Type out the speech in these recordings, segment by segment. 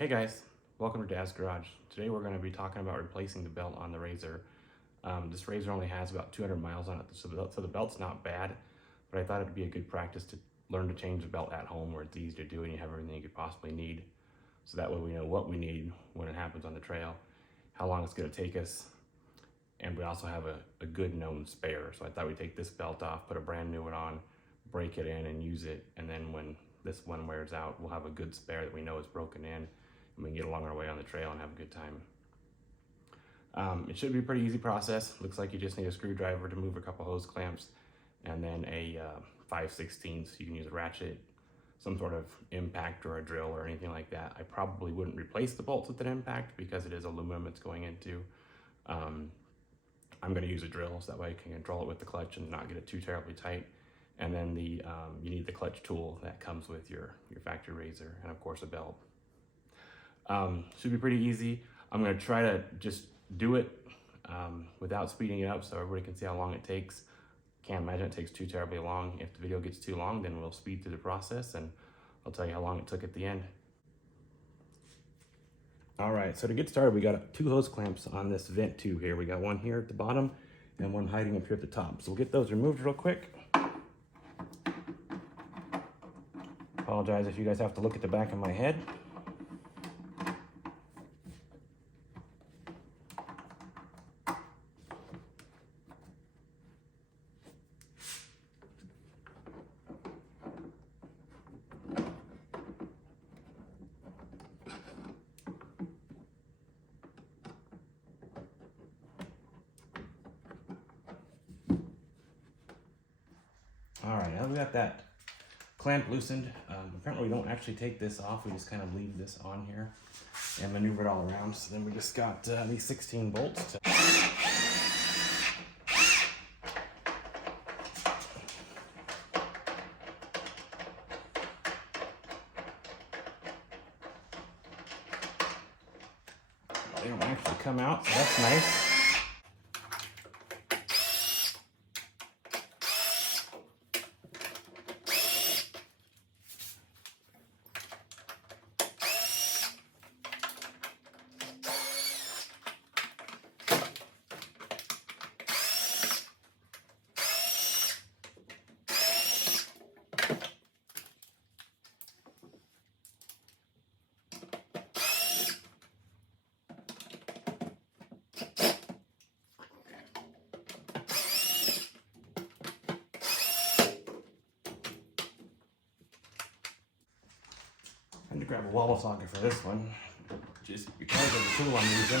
Hey guys, welcome to Dad's Garage. Today we're going to be talking about replacing the belt on the RZR. This RZR only has about 200 miles on it, so the belt's not bad, but I thought it'd be a good practice to learn to change the belt at home where it's easy to do and you have everything you could possibly need. So that way we know what we need when it happens on the trail, how long it's going to take us, and we also have a good known spare. So I thought we'd take this belt off, put a brand new one on, break it in and use it, and then when this one wears out, we'll have a good spare that we know is broken in, and we can get along our way on the trail and have a good time. It should be a pretty easy process. Looks like you just need a screwdriver to move a couple hose clamps, and then a 5/16. You can use a ratchet, some sort of impact or a drill or anything like that. I probably wouldn't replace the bolts with an impact because it is aluminum it's going into. I'm going to use a drill so that way I can control it with the clutch and not get it too terribly tight. And then you need the clutch tool that comes with your factory RZR, and of course a belt. Should be pretty easy. I'm going to try to just do it without speeding it up so everybody can see how long it takes. Can't imagine it takes too terribly long. If the video gets too long, then we'll speed through the process and I'll tell you how long it took at the end. All right, so to get started, we got 2 hose clamps on this vent tube here. We got one here at the bottom and one hiding up here at the top. So we'll get those removed real quick. Apologize if you guys have to look at the back of my head. All right, now we got that clamp loosened. Apparently we don't actually take this off, we just kind of leave this on here and maneuver it all around. So then we just got these 16 bolts. They don't actually come out, so that's nice. I had to grab a wall socket for this one, just because of the tool I'm using.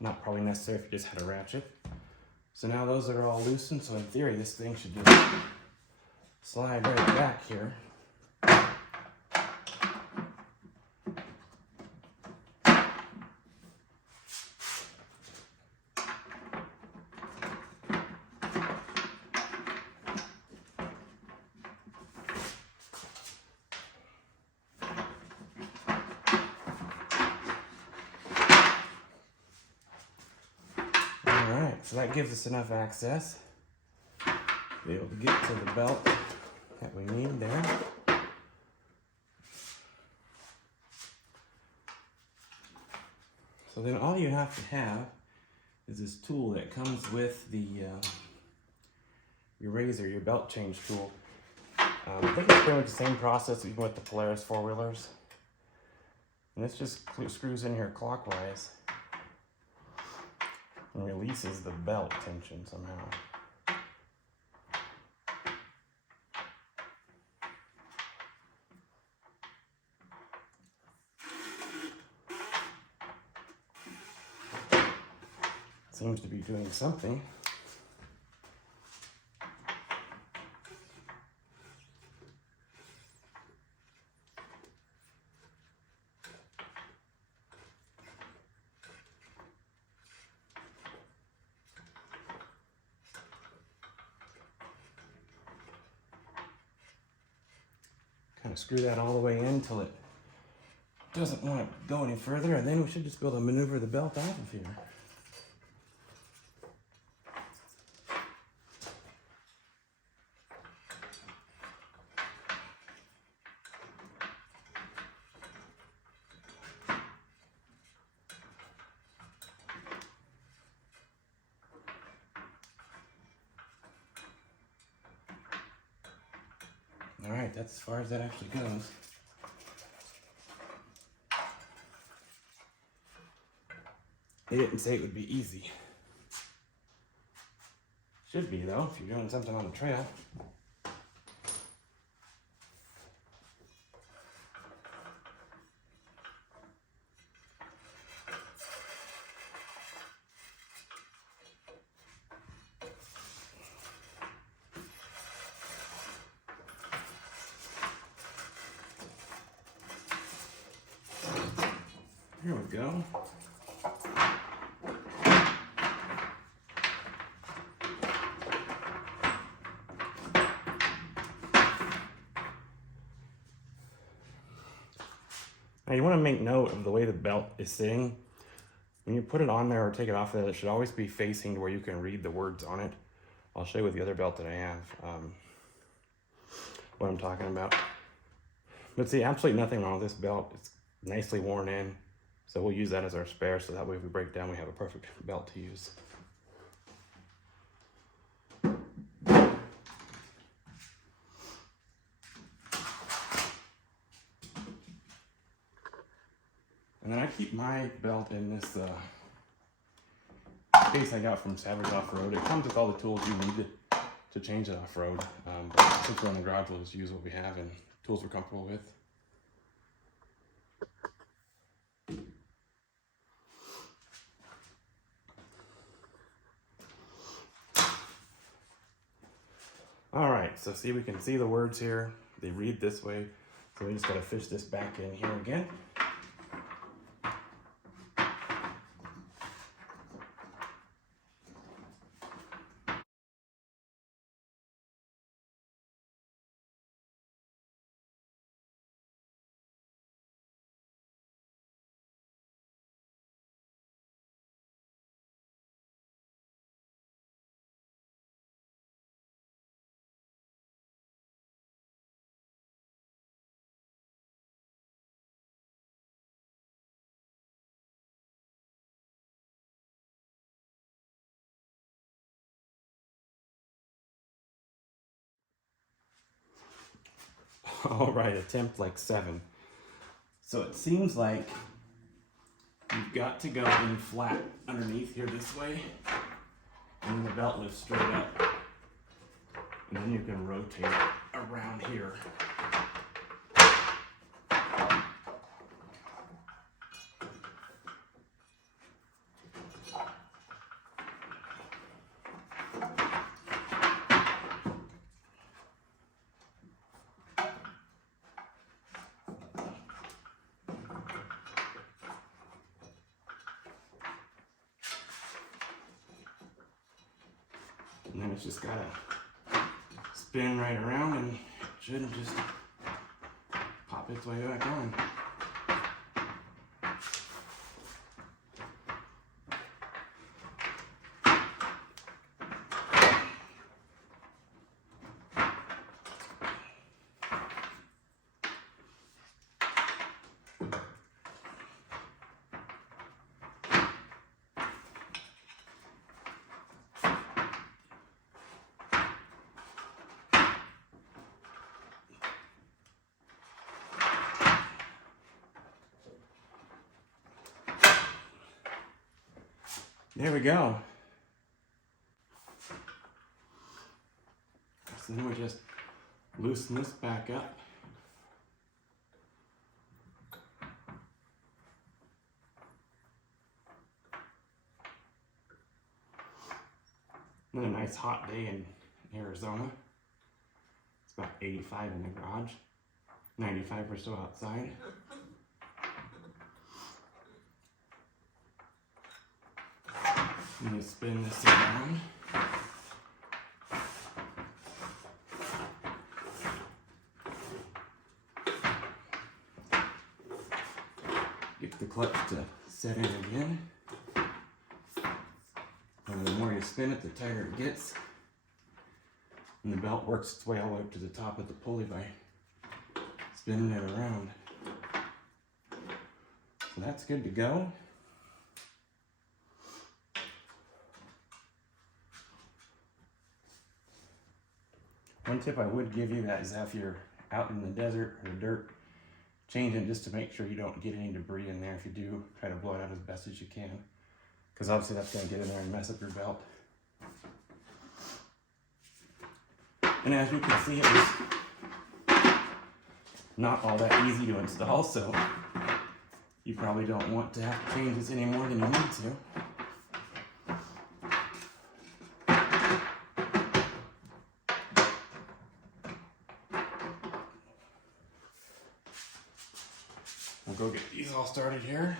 Not probably necessary if you just had a ratchet. So now those are all loosened, so in theory this thing should just slide right back here. So that gives us enough access to be able to get to the belt that we need there. So then all you have to have is this tool that comes with the your RZR, your belt change tool. I think it's pretty much the same process even with the Polaris 4-wheelers. And this just screws in here clockwise and releases the belt tension somehow. Seems to be doing something. Kind of screw that all the way in until it doesn't want to go any further, and then we should just be able to maneuver the belt off of here. All right, that's as far as that actually goes. They didn't say it would be easy. Should be though, if you're doing something on the trail. Here we go. Now you want to make note of the way the belt is sitting. When you put it on there or take it off there, it should always be facing to where you can read the words on it. I'll show you with the other belt that I have what I'm talking about. But see, absolutely nothing wrong with this belt. It's nicely worn in. So we'll use that as our spare, so that way if we break down, we have a perfect belt to use. And then I keep my belt in this case I got from Savage Off-Road. It comes with all the tools you need to change it off-road. But since we're in the garage, we'll just use what we have and tools we're comfortable with. All right, so see, we can see the words here. They read this way. So we just gotta fish this back in here again. All right, attempt like 7. So it seems like you've got to go in flat underneath here this way, and the belt lifts straight up. And then you can rotate around here. And then it's just gotta spin right around and it should just pop its way back on. There we go. So then we just loosen this back up. Another nice hot day in Arizona. It's about 85 in the garage. 95 or so outside. I'm going to spin this around. Get the clutch to set in again. And the more you spin it, the tighter it gets. And the belt works its way all the way up to the top of the pulley by spinning it around. So that's good to go. One tip I would give you that is if you're out in the desert or the dirt, change them just to make sure you don't get any debris in there. If you do, try to blow it out as best as you can, because obviously that's going to get in there and mess up your belt. And as you can see, it was not all that easy to install, so you probably don't want to have to change this any more than you need to. We'll go get these all started here.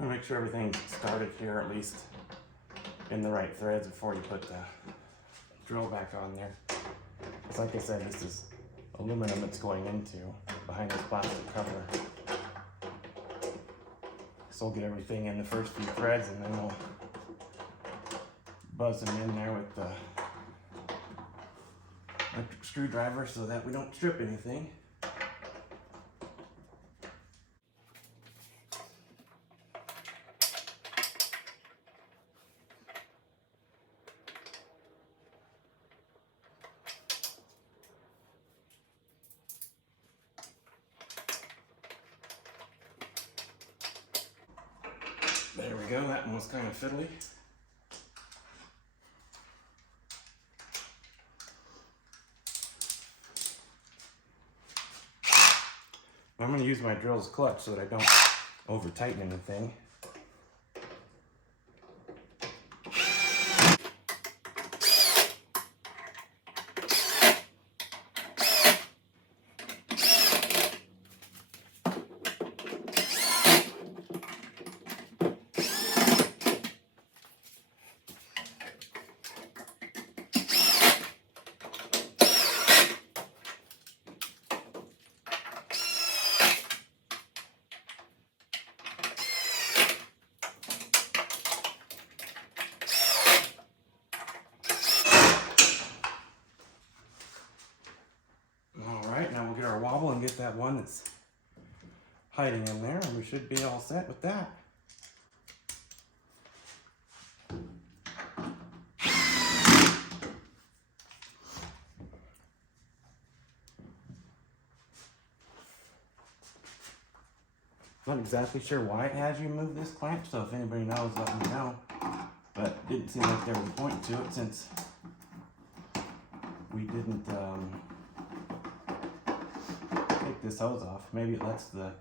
I'll make sure everything's started here, at least in the right threads, before you put the drill back on there. Because like I said, this is aluminum it's going into behind this plastic cover. So we'll get everything in the first few threads, and then we'll buzz them in there with the electric screwdriver so that we don't strip anything. There we go, that one was kind of fiddly. I'm going to use my drill as clutch so that I don't over tighten anything. Now we'll get our wobble and get that one that's hiding in there, and we should be all set with that. I'm not exactly sure why it has you move this clamp, so if anybody knows, let me know. But it didn't seem like there was a point to it since we didn't take this hose off. Maybe it lets the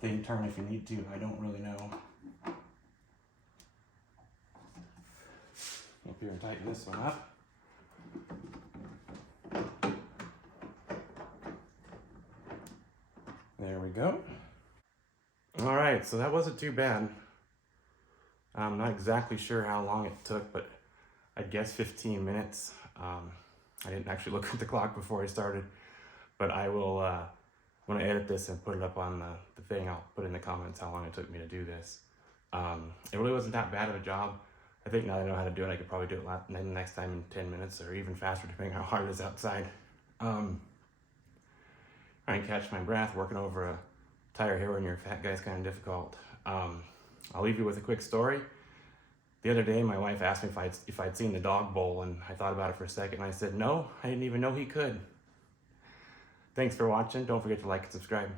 thing turn if you need to. I don't really know. Up here and tighten this one up. There we go. All right, so that wasn't too bad. I'm not exactly sure how long it took, but I'd guess 15 minutes. I didn't actually look at the clock before I started, but I will, when I edit this and put it up on the thing, I'll put in the comments how long it took me to do this. It really wasn't that bad of a job. I think now that I know how to do it, I could probably do it next time in 10 minutes or even faster, depending on how hard it is outside. Trying to catch my breath, working over a tire here when you're a fat guy is kind of difficult. I'll leave you with a quick story. The other day, my wife asked me if I'd seen the dog bowl, and I thought about it for a second, and I said, no, I didn't even know he could. Thanks for watching. Don't forget to like and subscribe.